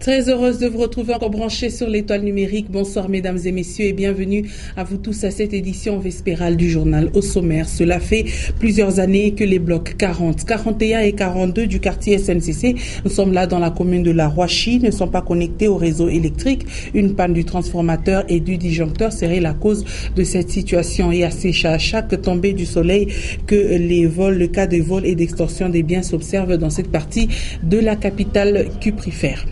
Très heureuse de vous retrouver encore branchés sur l'étoile numérique. Bonsoir mesdames et messieurs et bienvenue à vous tous à cette édition vespérale du journal. Au sommaire, cela fait plusieurs années que les blocs 40, 41 et 42 du quartier SNCC, nous sommes là dans la commune de la Rouachi, ne sont pas connectés au réseau électrique. Une panne du transformateur et du disjoncteur serait la cause de cette situation et à chaque tombée du soleil que le cas de vol et d'extorsion des biens s'observe dans cette partie de la capitale cuprifère.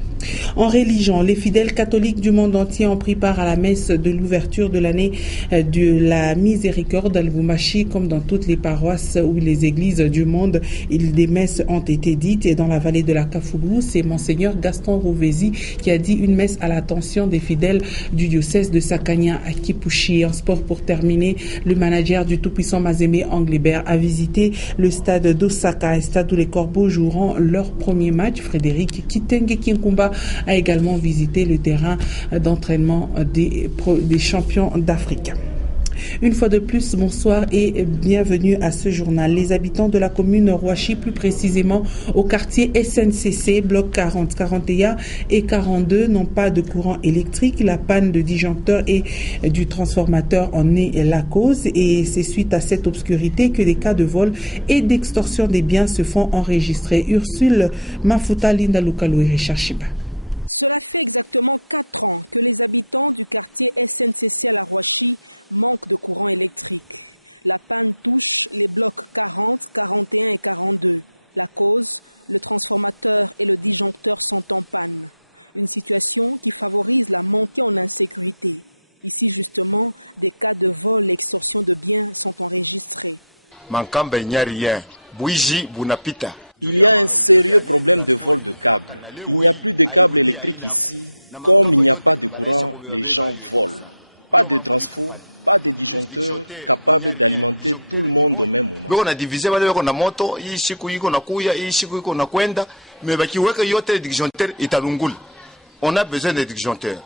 En religion, les fidèles catholiques du monde entier ont pris part à la messe de l'ouverture de l'année de la miséricorde à Lubumbashi, comme dans toutes les paroisses ou les églises du monde. Des messes ont été dites et dans la vallée de la Kafougou, c'est Monseigneur Gaston Rouvesi qui a dit une messe à l'attention des fidèles du diocèse de Sakanya à Kipushi. En sport, pour terminer, le manager du tout-puissant Mazembe Anglebert a visité le stade d'Osaka, un stade où les Corbeaux joueront leur premier match. Frédéric Kitenge Kinkumba a également visité le terrain d'entraînement des champions d'Afrique. Une fois de plus, bonsoir et bienvenue à ce journal. Les habitants de la commune Rouachi, plus précisément au quartier SNCC, bloc 40, 41 et 42, n'ont pas de courant électrique. La panne de disjoncteur et du transformateur en est la cause et c'est suite à cette obscurité que des cas de vol et d'extorsion des biens se font enregistrer. Ursule Mafuta Linda Lukalo et Richard Chiba. Mankamba inyari rien bwiji bunapita juu ya ile transport kufuaka na leo hii hairudi haina na mankamba yote banaisha kubeba hiyo tusa ndio mambo liko pale disjoncteur inyari rien disjoncteur ni moja beko na diviser wale beko na moto hii siku iko na kuya hii siku iko na kwenda mais bakiweka yote disjoncteur italungula. On a besoin de disjoncteur.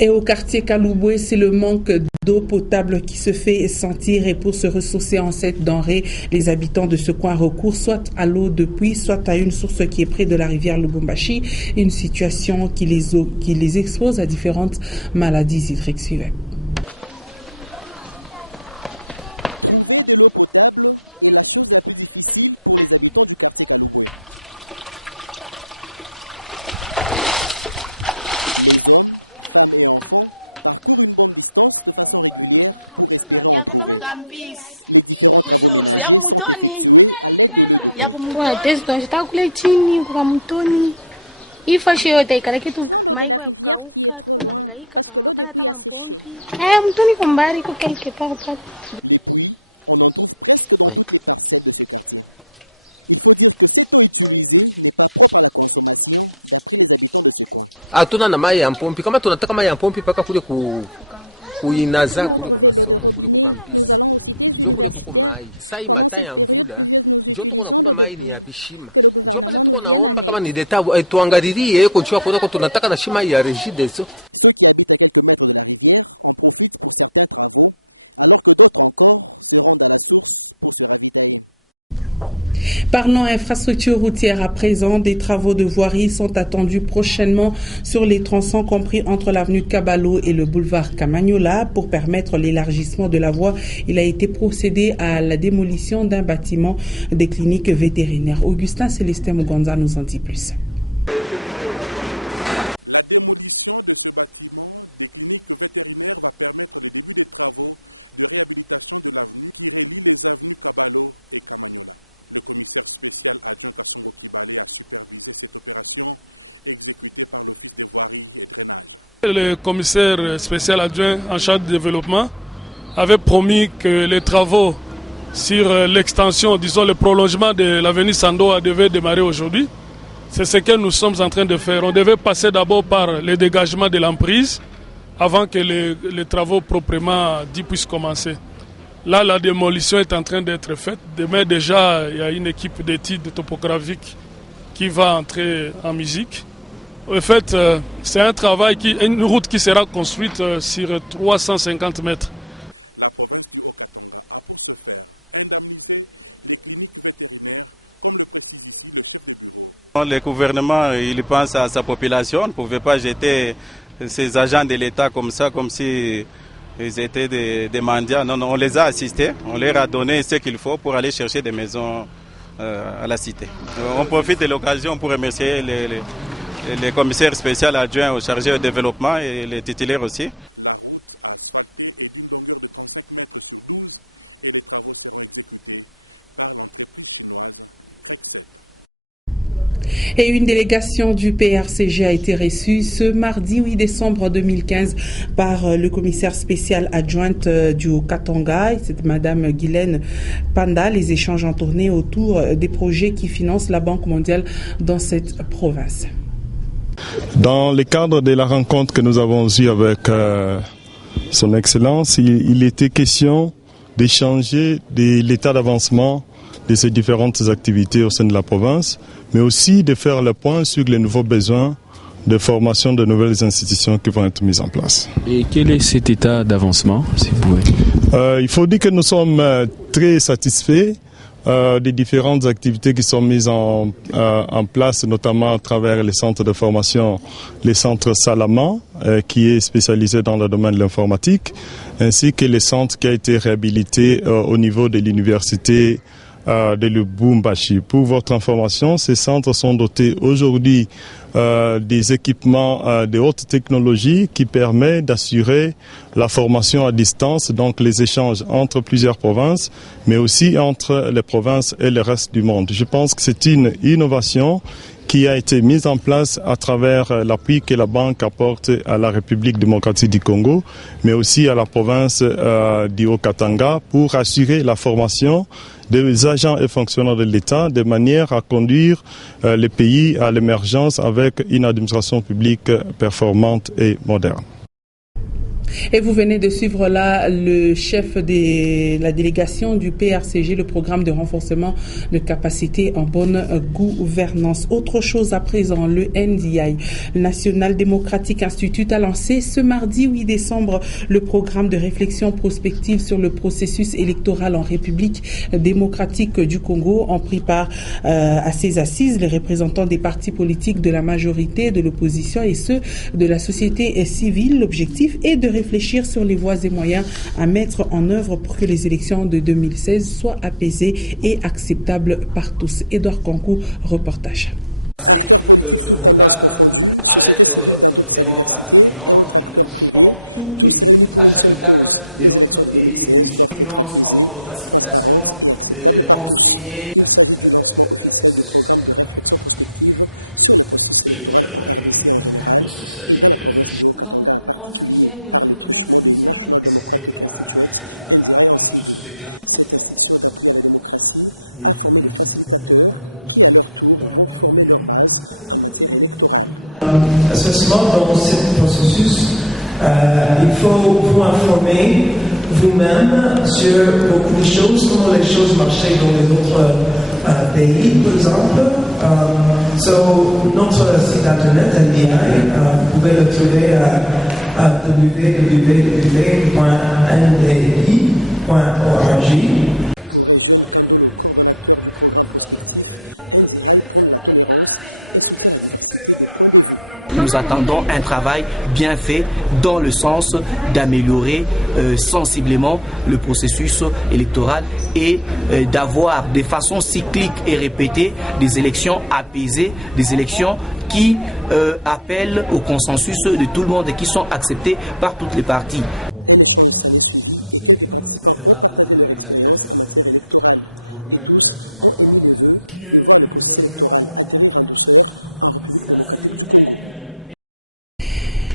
Et au quartier Kalouboué, c'est le manque d'eau potable qui se fait sentir et pour se ressourcer en cette denrée, les habitants de ce coin recourent soit à l'eau de puits, soit à une source qui est près de la rivière Lubumbashi, une situation qui les expose à différentes maladies hydriques. Suivantes. Testo está kule chini kwa mtoni. Hii fashi yote ikala kitu maigo ya kukauka, tuko nahangaika kwa hapana hata mampompi. Mtoni kwa mbali kwa quelque part pas. Weka. Hatuna na mai ya mpompi. Kama tunataka mai ya mpompi paka kule kuinaza kule kwa masomo, kule kwa campus. Njo kule kuko mai. Sai mata ya mvula. Njo tuko nakuna mai ni ya bishima. Njo pale tuko naomba kama ni deta tuangalilie kujua kuna kwa tunataka na shima ya Regideso. Parlons infrastructure routière à présent, des travaux de voirie sont attendus prochainement sur les tronçons compris entre l'avenue Kabalo et le boulevard Kamagnola pour permettre l'élargissement de la voie. Il a été procédé à la démolition d'un bâtiment des cliniques vétérinaires. Augustin Célestin Mugonza nous en dit plus. Le commissaire spécial adjoint en charge du développement avait promis que les travaux sur l'extension, disons le prolongement de l'avenue Sandoa devaient démarrer aujourd'hui. C'est ce que nous sommes en train de faire. On devait passer d'abord par le dégagement de l'emprise avant que les travaux proprement dits puissent commencer. Là, la démolition est en train d'être faite. Demain déjà, il y a une équipe d'études topographiques qui va entrer en musique. En fait, c'est un travail, une route qui sera construite sur 350 mètres. Le gouvernement, il pense à sa population. On ne pouvait pas jeter ces agents de l'État comme ça, comme si ils étaient des mendiants. Non, on les a assistés, on leur a donné ce qu'il faut pour aller chercher des maisons à la cité. On profite de l'occasion pour remercier les commissaires spéciaux adjoints aux chargés de développement et les titulaires aussi. Et une délégation du PRCG a été reçue ce mardi 8 décembre 2015 par le commissaire spécial adjointe du Haut-Katanga, c'est Madame Guylaine Panda. Les échanges ont tourné autour des projets qui financent la Banque mondiale dans cette province. Dans le cadre de la rencontre que nous avons eue avec Son Excellence, il était question d'échanger de l'état d'avancement de ces différentes activités au sein de la province, mais aussi de faire le point sur les nouveaux besoins de formation de nouvelles institutions qui vont être mises en place. Et quel est cet état d'avancement, si vous pouvez ? Il faut dire que nous sommes très satisfaits des différentes activités qui sont mises en place, notamment à travers les centres de formation, les centres Salama, qui est spécialisé dans le domaine de l'informatique, ainsi que les centres qui a été réhabilité au niveau de l'université de Lubumbashi. Pour votre information, ces centres sont dotés aujourd'hui des équipements de haute technologie qui permettent d'assurer la formation à distance, donc les échanges entre plusieurs provinces, mais aussi entre les provinces et le reste du monde. Je pense que c'est une innovation qui a été mise en place à travers l'appui que la banque apporte à la République démocratique du Congo, mais aussi à la province du Haut-Katanga pour assurer la formation des agents et fonctionnaires de l'État de manière à conduire le pays à l'émergence avec une administration publique performante et moderne. Et vous venez de suivre là le chef de la délégation du PRCG, le programme de renforcement de capacité en bonne gouvernance. Autre chose à présent, le NDI, le National Democratic Institute, a lancé ce mardi 8 décembre le programme de réflexion prospective sur le processus électoral en République démocratique du Congo. En pris part à ces assises les représentants des partis politiques de la majorité, de l'opposition et ceux de la société civile. L'objectif est de réfléchir sur les voies et moyens à mettre en œuvre pour que les élections de 2016 soient apaisées et acceptables par tous. Edouard Kankou, reportage. À chaque étape de notre évolution, entre facilitation, enseigner. Essentiellement, dans ce processus, il faut vous informer vous-même sur beaucoup de choses, comment les choses marchaient dans les autres pays, par exemple. Notre site internet, NDI, vous pouvez le trouver à www.ndi.org. Nous attendons un travail bien fait dans le sens d'améliorer sensiblement le processus électoral et d'avoir de façon cyclique et répétée des élections apaisées, des élections qui appellent au consensus de tout le monde et qui sont acceptées par toutes les parties.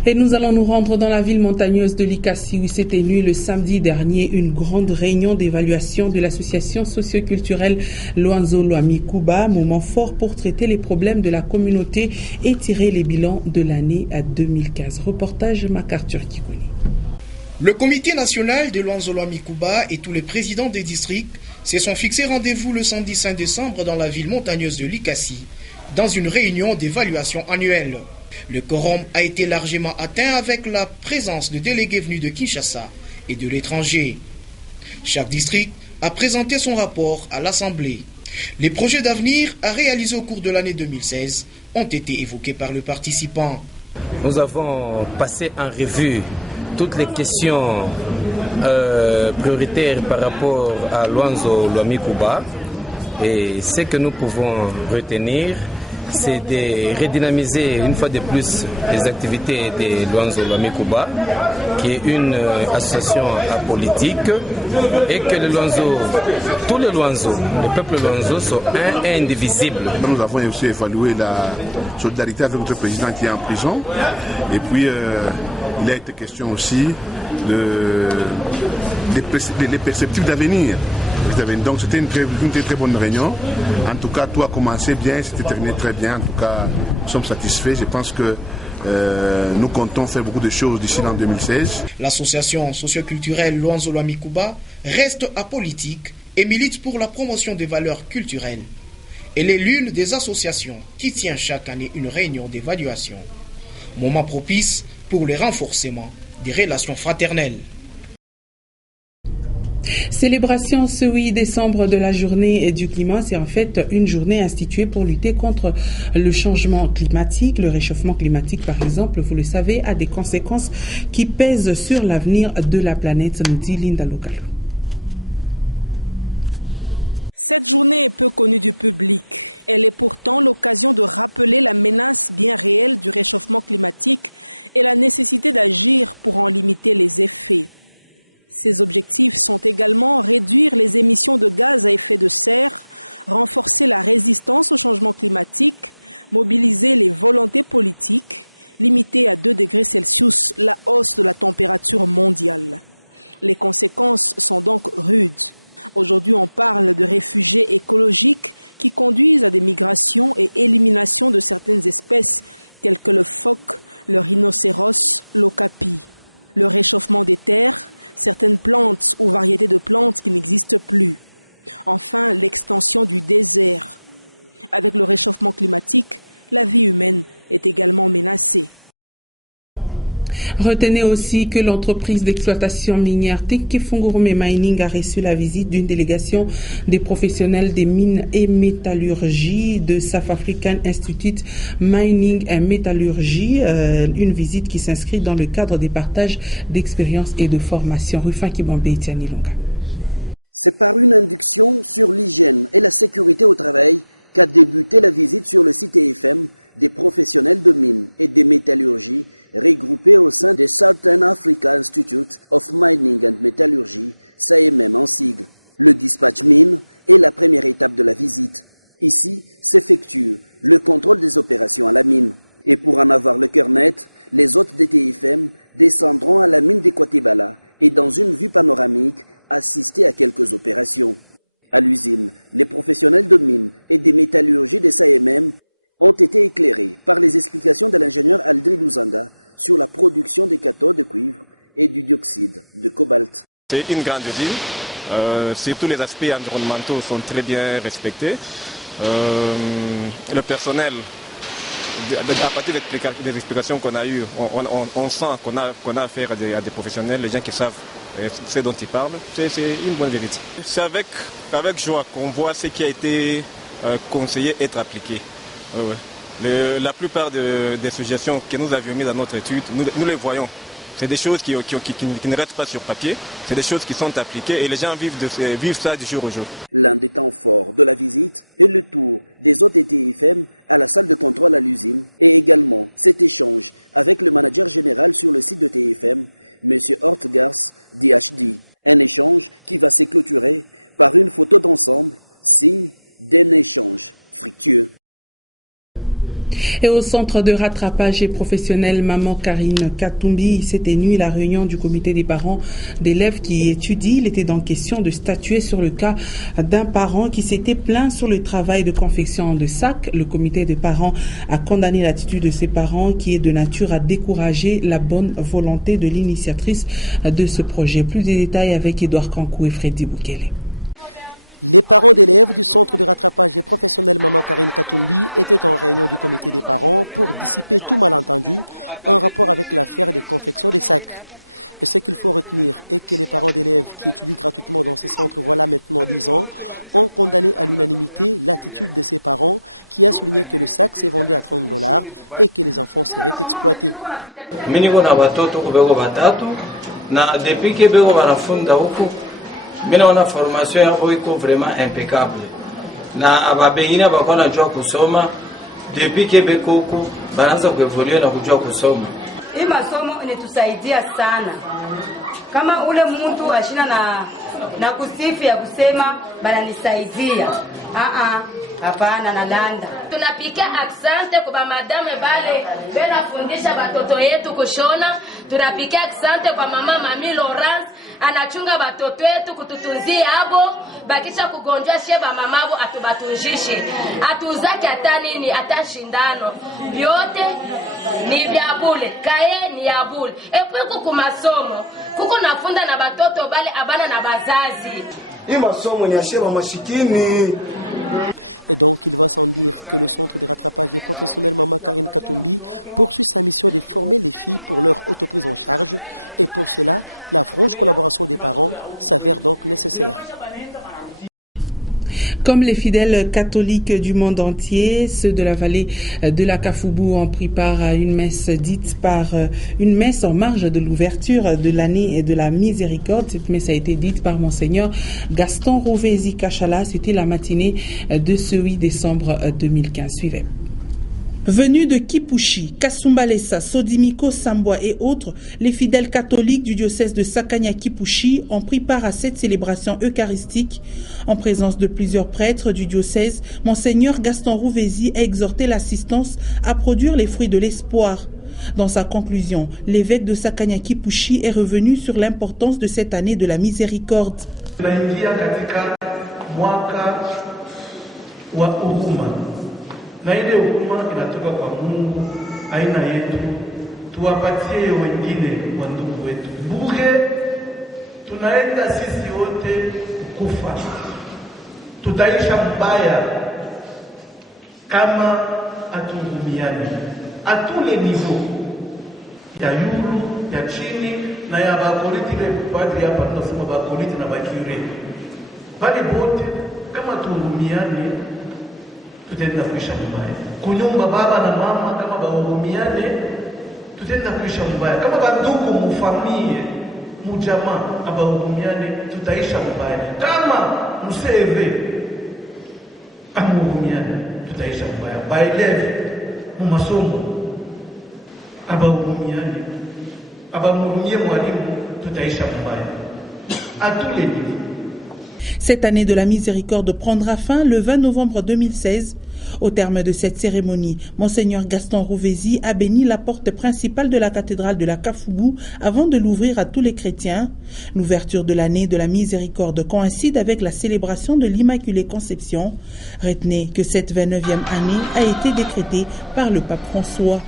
Et nous allons nous rendre dans la ville montagneuse de Likasi où s'est tenue le samedi dernier une grande réunion d'évaluation de l'association socioculturelle Luanzo Lwami Kuba, moment fort pour traiter les problèmes de la communauté et tirer les bilans de l'année 2015. Reportage MacArthur Kikouni. Le comité national de Luanzo Lwami Kuba et tous les présidents des districts se sont fixés rendez-vous le samedi 5 décembre dans la ville montagneuse de Likasi dans une réunion d'évaluation annuelle. Le quorum a été largement atteint avec la présence de délégués venus de Kinshasa et de l'étranger. Chaque district a présenté son rapport à l'Assemblée. Les projets d'avenir à réaliser au cours de l'année 2016 ont été évoqués par le participant. Nous avons passé en revue toutes les questions prioritaires par rapport à Luanzo Lwami Kuba. Et ce que nous pouvons retenir, c'est de redynamiser une fois de plus les activités de Luanzo Lwami Kuba, qui est une association apolitique, et que tous les Luanzo, le peuple Luanzo sont un et indivisibles. Nous avons aussi évalué la solidarité avec notre président qui est en prison, et puis il a été question aussi des perspectives d'avenir. Donc c'était une très bonne réunion. En tout cas, tout a commencé bien, c'était terminé très bien. En tout cas, nous sommes satisfaits. Je pense que nous comptons faire beaucoup de choses d'ici l'an 2016. L'association socioculturelle Luanzo Lwami Kuba reste apolitique et milite pour la promotion des valeurs culturelles. Elle est l'une des associations qui tient chaque année une réunion d'évaluation. Moment propice pour le renforcement des relations fraternelles. Célébration ce 8 décembre de la journée du climat, c'est en fait une journée instituée pour lutter contre le changement climatique. Le réchauffement climatique, par exemple, vous le savez, a des conséquences qui pèsent sur l'avenir de la planète, nous dit Linda Lokalo. Retenez aussi que l'entreprise d'exploitation minière Tekefungurme Mining a reçu la visite d'une délégation des professionnels des mines et métallurgie de South African Institute Mining and Metallurgy, une visite qui s'inscrit dans le cadre des partages d'expériences et de formation. Rufin Kibambe et Tiani Longa. C'est une grande ville, surtout les aspects environnementaux sont très bien respectés. Le personnel, à partir des explications qu'on a eues, on sent qu'on a affaire à des professionnels, les gens qui savent ce dont ils parlent. C'est une bonne vérité. C'est avec joie qu'on voit ce qui a été conseillé être appliqué. La plupart des suggestions que nous avions mises dans notre étude, nous les voyons. C'est des choses qui ne restent pas sur papier, c'est des choses qui sont appliquées et les gens vivent ça du jour au jour. Et au centre de rattrapage et professionnel Maman Karine Katumbi, s'est tenue la réunion du comité des parents d'élèves qui étudient. Il était donc question de statuer sur le cas d'un parent qui s'était plaint sur le travail de confection de sacs. Le comité des parents a condamné l'attitude de ses parents qui est de nature à décourager la bonne volonté de l'initiatrice de ce projet. Plus de détails avec Edouard Kankou et Freddy Boukele. Mimi niko na watoto kubeko batatu na depuis que beko banafunda huko mimi naona formation yao iko vraiment impeccable na babengine bako najua kusoma depuis que beko huko banaanza kuevolue na kujua kusoma. Hii masomo inatusaidia sana. Kama ule mtu ashina na kusifi ya kusema bananisaidia. Hapana na landa. Tunapikia aksante kwa madame bale bela fundisha watoto yetu kushona. Tunapikia aksante kwa mami Laurence anachunga watoto yetu kututunzia abo bakisha kugonjwa sheba mamabo atubatunjishe. Atuzake hata nini hata shindano. Vyote ni vya bule, kaye ni ya bule. Epo kuko masomo, kuko nafunda na watoto bale abana na bazazi. Hii masomo ni ya sheba mashikini. Comme les fidèles catholiques du monde entier, ceux de la vallée de la Kafoubou ont pris part à une messe une messe en marge de l'ouverture de l'année de la miséricorde. Cette messe a été dite par Monseigneur Gaston Rovezi Kachala. C'était la matinée de ce 8 décembre 2015. Suivez. Venus de Kipushi, Kasumbalesa, Sodimiko, Samboa et autres, les fidèles catholiques du diocèse de Sakanya-Kipushi ont pris part à cette célébration eucharistique. En présence de plusieurs prêtres du diocèse, Monseigneur Gaston Rovezi a exhorté l'assistance à produire les fruits de l'espoir. Dans sa conclusion, l'évêque de Sakanya-Kipushi est revenu sur l'importance de cette année de la miséricorde. Na ile huruma inatoka kwa Mungu aina yetu, tuwapatie wengine wa ndugu wetu. Bure tunaenda sisi wote kufa, tutaisha mbaya kama atuhurumiani atule nivo ya yulu ya chini na ya bakoliti. Ile padri hapa tunasema bakoliti na bakire bali bote kama tuhurumiani tutenda kuisha mbaya. Kunyumba baba na mama kama bahurumiane tutenda kuisha mbaya. Kama bandugu mufamie mujamaa abahurumiane tutaisha mbaya. Kama museve amuhurumiane tutaisha mbaya. Baeleve mu masomo abahurumiane abamurumie mwalimu tutaisha mbaya. Atule nivi. Cette année de la miséricorde prendra fin le 20 novembre 2016. Au terme de cette cérémonie, Monseigneur Gaston Rovezi a béni la porte principale de la cathédrale de la Kafoubou avant de l'ouvrir à tous les chrétiens. L'ouverture de l'année de la miséricorde coïncide avec la célébration de l'Immaculée Conception. Retenez que cette 29e année a été décrétée par le pape François.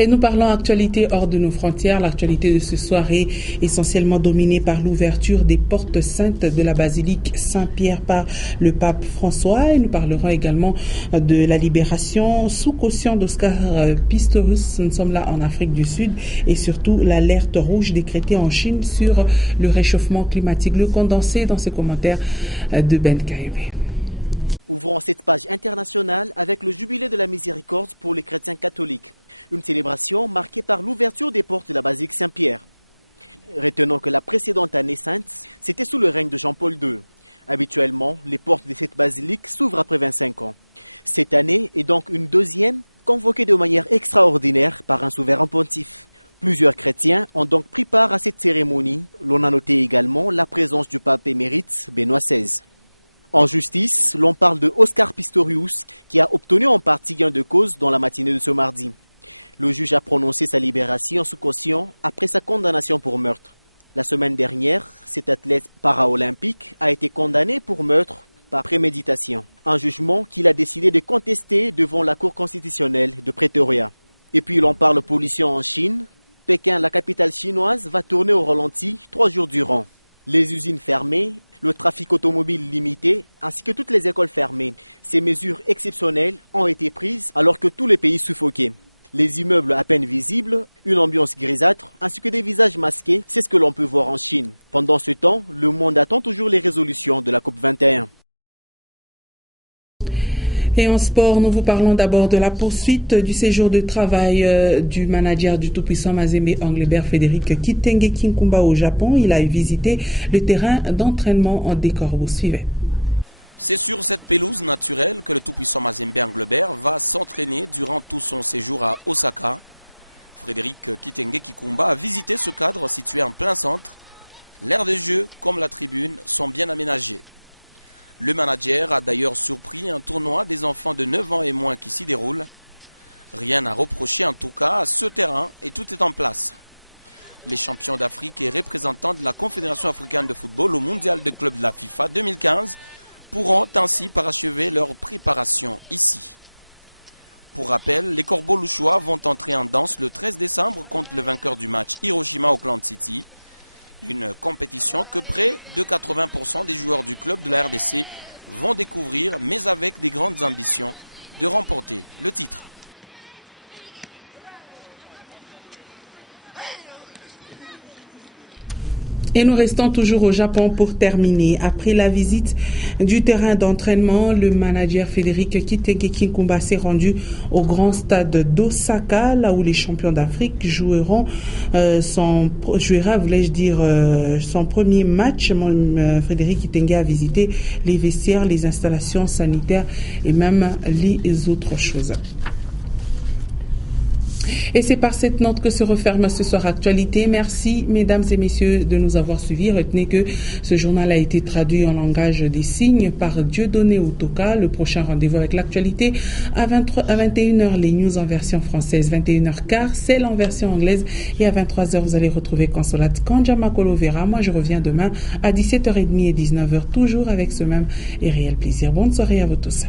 Et nous parlons actualité hors de nos frontières. L'actualité de ce soir est essentiellement dominée par l'ouverture des portes saintes de la basilique Saint-Pierre par le pape François. Et nous parlerons également de la libération sous caution d'Oscar Pistorius. Nous sommes là en Afrique du Sud et surtout l'alerte rouge décrétée en Chine sur le réchauffement climatique. Le condensé dans ces commentaires de Ben Kaïwe. Et en sport, nous vous parlons d'abord de la poursuite du séjour de travail du manager du tout-puissant Mazembe Englebert Frédéric Kitenge Kinkumba au Japon. Il a visité le terrain d'entraînement en décor. Vous suivez. Et nous restons toujours au Japon pour terminer. Après la visite du terrain d'entraînement, le manager Frédéric Kitenge Kinkumba s'est rendu au grand stade d'Osaka, là où les champions d'Afrique jouera, son premier match. Frédéric Kitenge a visité les vestiaires, les installations sanitaires et même les autres choses. Et c'est par cette note que se referme ce soir Actualité. Merci, mesdames et messieurs, de nous avoir suivis. Retenez que ce journal a été traduit en langage des signes par Dieudonné Otoka. Le prochain rendez-vous avec l'actualité à 21h, les news en version française. 21h15, celle en version anglaise. Et à 23h, vous allez retrouver Consolate Kanjama Kolovera. Moi, je reviens demain à 17h30 et 19h, toujours avec ce même et réel plaisir. Bonne soirée à vous tous.